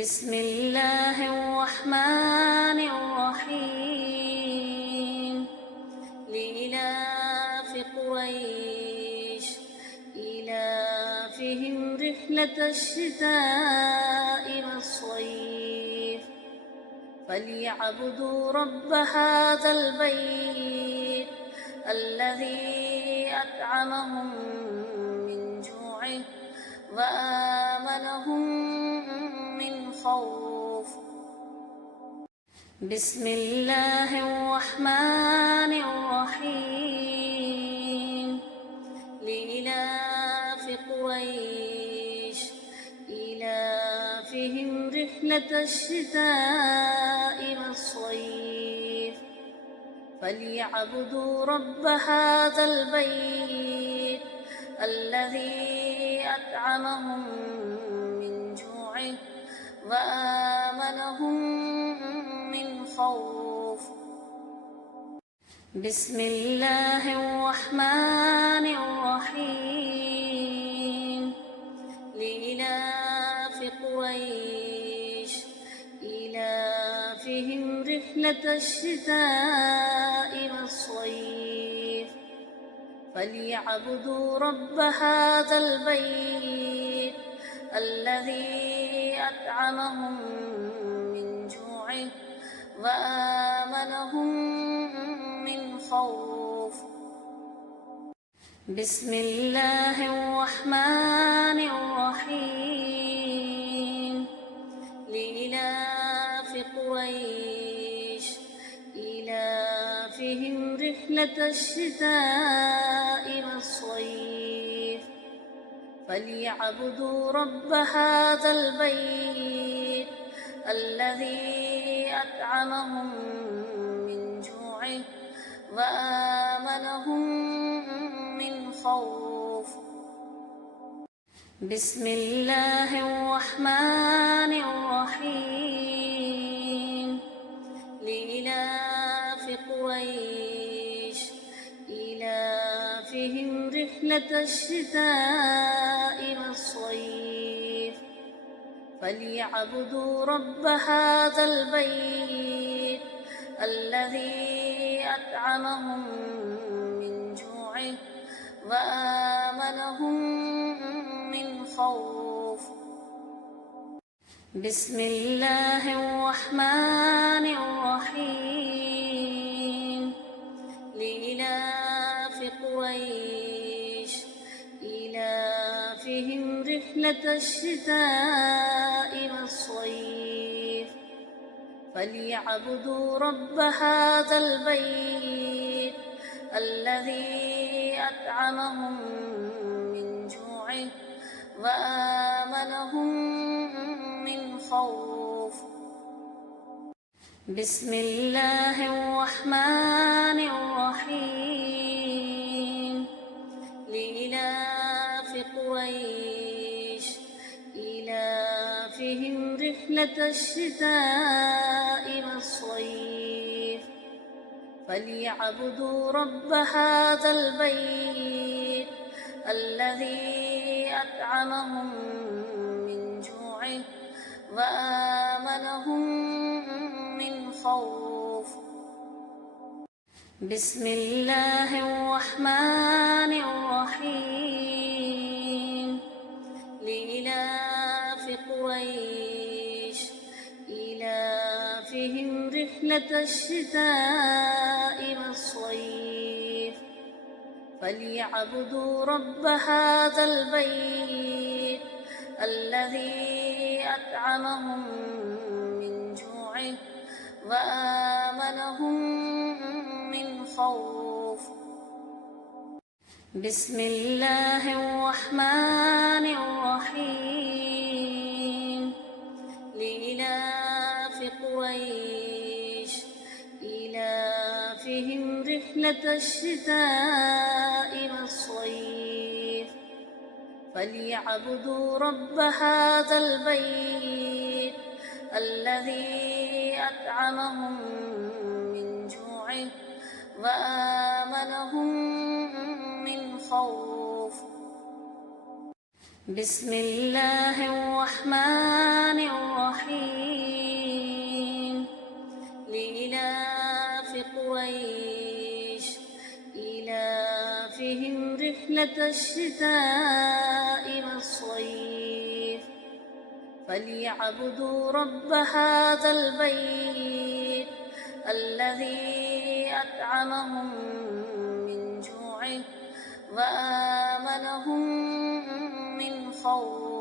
بسم الله الرحمن الرحيم لإلاف قريش إيلافهم رحلة الشتاء والصيف فليعبدوا رب هذا البيت الذي أطعمهم من جوع وآمنهم من خوف. بسم الله الرحمن الرحيم لإلاف قريش إيلافهم رحلة الشتاء والصيف فليعبدوا رب هذا البيت الذي أطعمهم من جوع وآمنهم من خوف. بسم الله الرحمن الرحيم لإلاف قريش إيلافهم رحلة الشتاء والصيف فليعبدوا رب هذا البيت الذي أطعمهم من جوع وآمنهم من خوف. بسم الله الرحمن الرحيم لإلاف قريش إيلافهم رحلة الشتاء والصيف فليعبدوا رب هذا البيت الذي أطعمهم من جوع وآمنهم من خوف. بسم الله الرحمن الرحيم لإلاف قريش إيلافهم رحلة الشتاء والصيف فليعبدوا رب هذا البيت الذي أطعمهم من جوع وآمنهم من خوف. بسم الله الرحمن الرحيم لإلاف قريش إيلافهم رحلة الشتاء والصيف فليعبدوا رب هذا البيت الذي أطعمهم من جوع وآمنهم من خوف. بسم الله الرحمن الرحيم لإلاف قريش إيلافهم رحلة الشتاء والصيف فليعبدوا رب هذا البيت الذي أطعمهم من جوع وآمنهم من خوف. بسم الله الرحمن الرحيم لإلاف قريش إيلافهم رحلة الشتاء والصيف فليعبدوا رب هذا البيت الذي أطعمهم من جوع وآمنهم من خوف. بسم الله الرحمن الرحيم لإلاف قريش إيلافهم رحلة الشتاء والصيف فليعبدوا رب هذا البيت الذي أطعمهم من جوع وآمنهم من خوف. بسم الله الرحمن الرحيم لإلاف قريش إيلافهم رحلة الشتاء والصيف فليعبدوا رب هذا البيت الذي أطعمهم من جوع وآمنهم من خوف